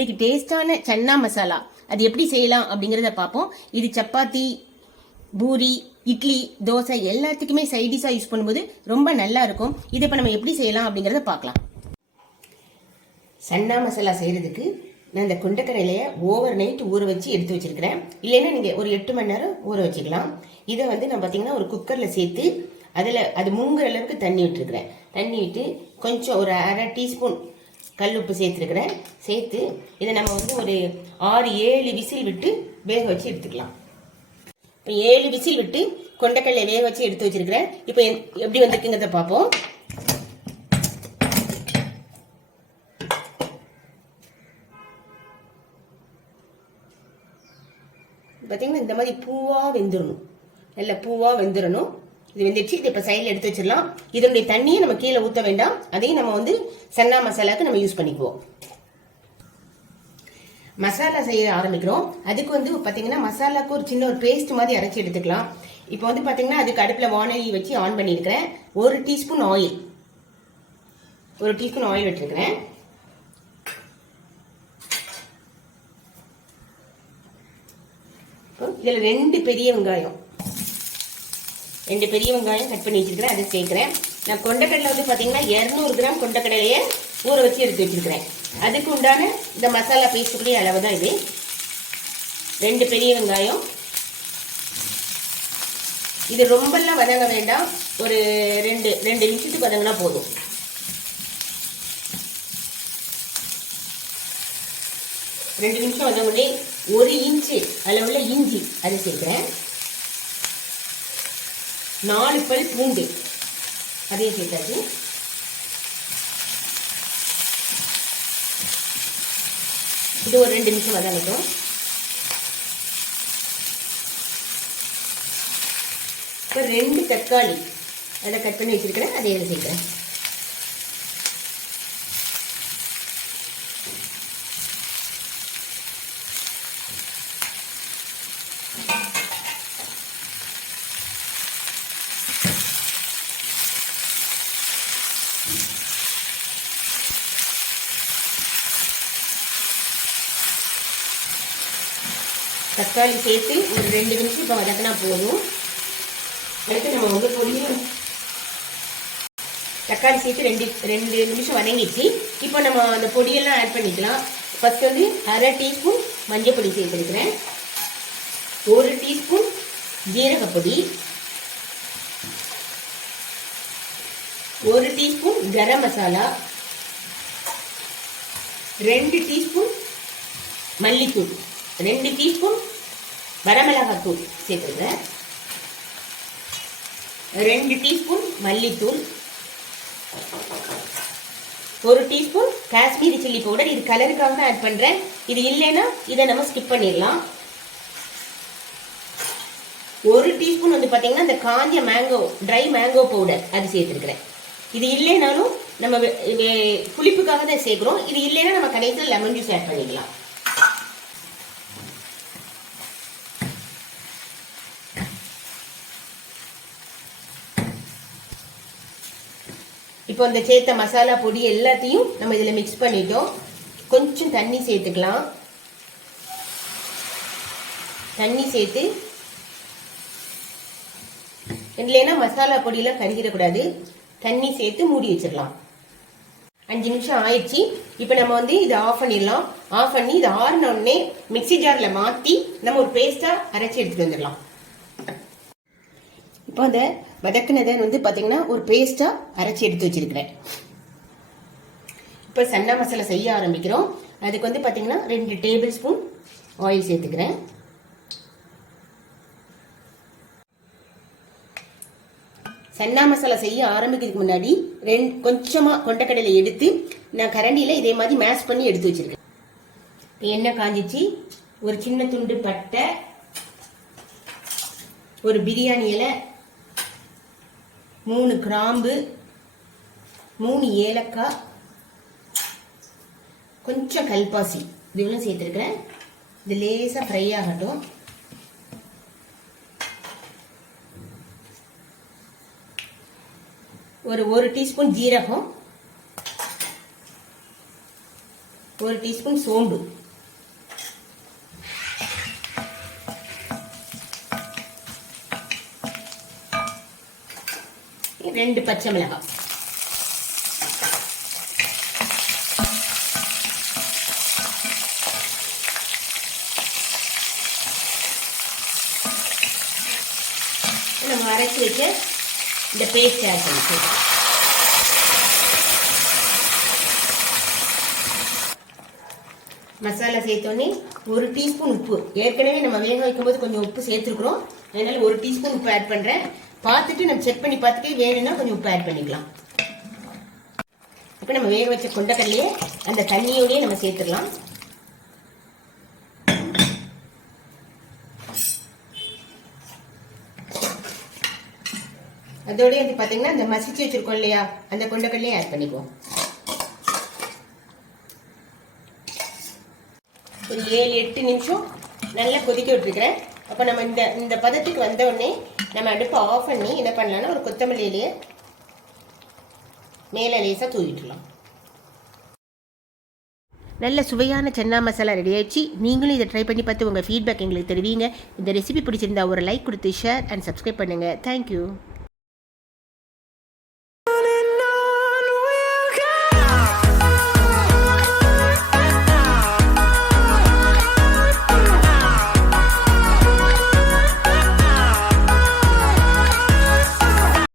இன்னைக்கு டேஸ்டான சன்னா மசாலா அது எப்படி செய்யலாம் அப்படிங்கறத பார்ப்போம். இது சப்பாத்தி, பூரி, இட்லி, தோசை எல்லாத்துக்குமே சைடிஷா யூஸ் பண்ணும்போது ரொம்ப நல்லா இருக்கும். இதை இப்போ நம்ம எப்படி செய்யலாம் அப்படிங்கறத பார்க்கலாம். சன்னா மசாலா செய்யறதுக்கு நான் இந்த கொண்டக்கடலையை ஓவர் நைட் ஊற வச்சு எடுத்து வச்சிருக்கிறேன். இல்லைன்னா நீங்க ஒரு 8 மணி நேரம் ஊற வச்சுக்கலாம். இதை நான் பார்த்தீங்கன்னா ஒரு குக்கர்ல சேர்த்து அது முங்குற அளவுக்கு தண்ணி விட்டுருக்கிறேன். தண்ணி விட்டு கொஞ்சம் ஒரு அரை டீஸ்பூன் கல் உப்பு சேர்த்துருக்கிறேன். சேர்த்து இதை நம்ம ஒரு 6-7 விசில் விட்டு வேக வச்சு எடுத்துக்கலாம். இப்போ 7 விசில் விட்டு கொண்டக்கடலை வேக வச்சு எடுத்து வச்சிருக்கிறேன். இப்போ எப்படி வந்திருக்குங்கிறத பார்ப்போம். பார்த்தீங்கன்னா இந்த மாதிரி பூவா வெந்துடணும், நல்ல பூவா வெந்துடணும். இது வெந்துடுச்சு. இது இப்போ சைடில் எடுத்து வச்சிடலாம். இதனுடைய தண்ணியை நம்ம கீழே ஊற்ற வேண்டாம். அதையும் நம்ம சன்னா மசாலாவுக்கு நம்ம யூஸ் பண்ணிக்குவோம். மசாலா செய்ய ஆரம்பிக்கிறோம். அதுக்கு பார்த்தீங்கன்னா மசாலாவுக்கு ஒரு சின்ன ஒரு பேஸ்ட் மாதிரி அரைச்சி எடுத்துக்கலாம். இப்போ பார்த்தீங்கன்னா அதுக்கு அடுப்பில் வானொலி வச்சு ஆன் பண்ணியிருக்கிறேன். 1 டீஸ்பூன் ஆயில் விட்டுருக்கிறேன். இதில் 2 பெரிய வெங்காயம் கட் பண்ணி வச்சிருக்கிறேன். அதை சேர்க்கிறேன். நான் கொண்டக்கடலை பார்த்தீங்கன்னா 200 கிராம் கொண்டக்கடலையை ஊற வச்சு எடுத்து வச்சிருக்கிறேன். அதுக்கு உண்டான இந்த மசாலா பேஸ்டுடைய அளவு தான் இது. 2 பெரிய வெங்காயம். இது ரொம்பலாம் வதங்க வேண்டாம், ஒரு 2 நிமிஷத்துக்கு வதங்கினா போதும். ரெண்டு நிமிஷம் வதங்கி 1 இன்ச்சு அளவுள்ள இஞ்சி அதை சேர்க்கிறேன். 4 பல் பூண்டு அதையும் சேர்த்தாச்சு. இது ஒரு 2 நிமிஷம் வதங்கட்டும். இப்போ 2 தக்காளி அதை கட் பண்ணி வச்சிருக்கிறேன். அதை சேர்க்கிறேன். தக்காளி சேர்த்து ஒரு 2 நிமிஷம் இப்போ வதக்கினா போதும். அடுத்து நம்ம பொடியும் தக்காளி சேர்த்து 2 நிமிஷம் வதங்கிடுச்சு. இப்போ நம்ம அந்த பொடியெல்லாம் ஆட் பண்ணிக்கலாம். ஃபர்ஸ்ட் அரை டீஸ்பூன் மஞ்சள் பொடி சேர்த்துருக்கிறேன். 1 teaspoon ஜீரகப்பொடி, 1 teaspoon garam masala, 2 teaspoon மல்லித்தூள், 2 டீஸ்பூன் வரமிளகாய் தூள் சேர்த்துக்கிறேன். 2 டீஸ்பூன் மல்லித்தூள், 1 டீஸ்பூன் காஷ்மீரி சில்லி பவுடர். இது கலருக்காக தான் ஆட் பண்றேன். இது இல்லைன்னா இதை நம்ம ஸ்கிப் பண்ணிடலாம். 1 டீஸ்பூன் பார்த்தீங்கன்னா இந்த காஞ்ச மேங்கோ, ட்ரை மேங்கோ பவுடர் அது சேர்த்துருக்கிறேன். இது இல்லைனாலும் நம்ம புளிப்புக்காக தான் சேர்க்கிறோம். இது இல்லைன்னா நம்ம கடைசியில் லெமன் ஜூஸ் ஆட் பண்ணிக்கலாம். இப்போ இந்த சேர்த்த மசாலா பொடி எல்லாத்தையும் நம்ம இதில் மிக்ஸ் பண்ணிட்டோம். கொஞ்சம் தண்ணி சேர்த்துக்கலாம். தண்ணி சேர்த்து இல்லைன்னா மசாலா பொடியெல்லாம் கருகிடக்கூடாது. தண்ணி சேர்த்து மூடி வச்சிடலாம். 5 நிமிஷம் ஆயிடுச்சு. இப்போ நம்ம இதை ஆஃப் பண்ணிடலாம். ஆஃப் பண்ணி இதை ஆறின உடனே மிக்சி ஜாரில் மாற்றி நம்ம ஒரு பேஸ்ட்டாக அரைச்சி எடுத்துகிட்டு வந்துடலாம். இப்போ அந்த வதக்குனதை பார்த்தீங்கன்னா ஒரு பேஸ்ட்டாக அரைச்சி எடுத்து வச்சிருக்கிறேன். இப்போ சன்னா மசாலா செய்ய ஆரம்பிக்கிறோம். அதுக்கு பார்த்தீங்கன்னா 2 டேபிள் ஸ்பூன் ஆயில் சேர்த்துக்கிறேன். சன்னா மசாலா செய்ய ஆரம்பிக்கிறதுக்கு முன்னாடி கொஞ்சமாக கொண்டக்கடலை எடுத்து நான் கரண்டியில் இதே மாதிரி மேஷ் பண்ணி எடுத்து வச்சிருக்கேன். எண்ணெய் காஞ்சிச்சு. ஒரு சின்ன துண்டு பட்டை, ஒரு பிரியாணி இலை, 3 கிராம்பு, 3 ஏலக்காய், கொஞ்சம் கல்பாசி இதுவெல்லாம் சேர்த்துருக்கிறேன். இது லேசாக ஃப்ரை ஆகட்டும். ஒரு டீஸ்பூன் ஜீரகம், 1 டீஸ்பூன் சோம்பு, 2 பச்சை மிளகாய், நம்ம அரைச்சி வச்ச இந்த பேஸ்ட் ஆட் பண்ணிக்கலாம். மசாலா சேர்த்தோன்னே 1 டீஸ்பூன் உப்பு, ஏற்கனவே நம்ம வேக வைக்கும்போது கொஞ்சம் உப்பு சேர்த்துருக்குறோம், அதனால 1 டீஸ்பூன் உப்பு ஆட் பண்றேன். பார்த்துட்டு நம்ம செக் பண்ணி பார்த்துட்டு வேணும்னா கொஞ்சம் உப்பு ஆட் பண்ணிக்கலாம். இப்போ நம்ம வேக வச்ச கொண்டக்கடலையே அந்த தண்ணியோடய நம்ம சேர்த்துடலாம். அதோடய வந்து பார்த்தீங்கன்னா இந்த மசிச்சு வச்சிருக்கோம் இல்லையா, அந்த கொண்டக்கடலையே ஆட் பண்ணிக்குவோம். ஒரு 7-8 நிமிஷம் நல்லா கொதிக்க விட்டுருக்கிறேன். அப்போ நம்ம இந்த பதத்துக்கு வந்த உடனே நம்ம அடுப்பை ஆஃப் பண்ணி என்ன பண்ணலாம்னா ஒரு கொத்தமல்லி இலையை மேலே லேசாக தூவிட்டுலாம். நல்ல சுவையான சன்னா மசாலா ரெடி ஆயிடுச்சு. நீங்களும் இதை ட்ரை பண்ணி பார்த்து உங்கள் ஃபீட்பேக் எங்களுக்கு தெரிவிங்க. இந்த ரெசிபி பிடிச்சிருந்தா ஒரு லைக் கொடுத்து ஷேர் அண்ட் சப்ஸ்கிரைப் பண்ணுங்கள். தேங்க்யூ.